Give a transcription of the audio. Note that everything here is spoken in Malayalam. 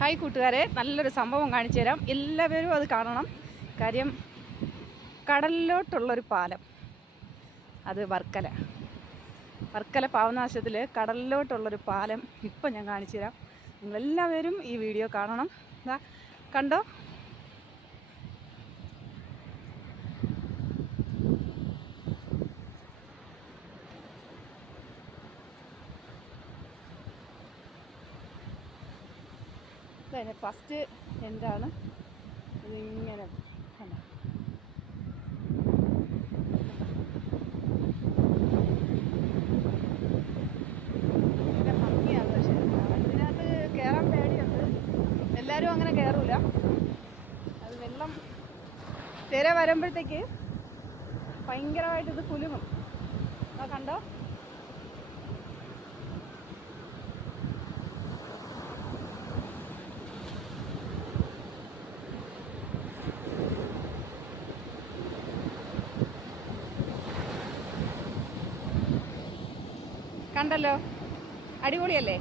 ഹായ് കൂട്ടുകാരെ, നല്ലൊരു സംഭവം കാണിച്ചു തരാം. എല്ലാവരും അത് കാണണം. കാര്യം കടലിലോട്ടുള്ളൊരു പാലം, അത് വർക്കല പാവനാശത്തിൽ കടലിലോട്ടുള്ളൊരു പാലം ഇപ്പം ഞാൻ കാണിച്ചു തരാം. നിങ്ങളെല്ലാവരും ഈ വീഡിയോ കാണണം. ഇതാ കണ്ടോ, ഇതന്നെ ഫസ്റ്റ് എന്താണ് ഇതിങ്ങനെ കണ്ടോ. ഭയങ്കര ഭംഗിയാണ്. പക്ഷേ ഇതിനകത്ത് കയറാൻ പേടിയുണ്ട്. എല്ലാവരും അങ്ങനെ കയറൂല. അത് വെള്ളം തിര വരുമ്പോഴത്തേക്ക് ഭയങ്കരമായിട്ട് ഇത് കുലുങ്ങും. കണ്ടോ, കണ്ടല്ലോ, അടിപൊളിയല്ലേ?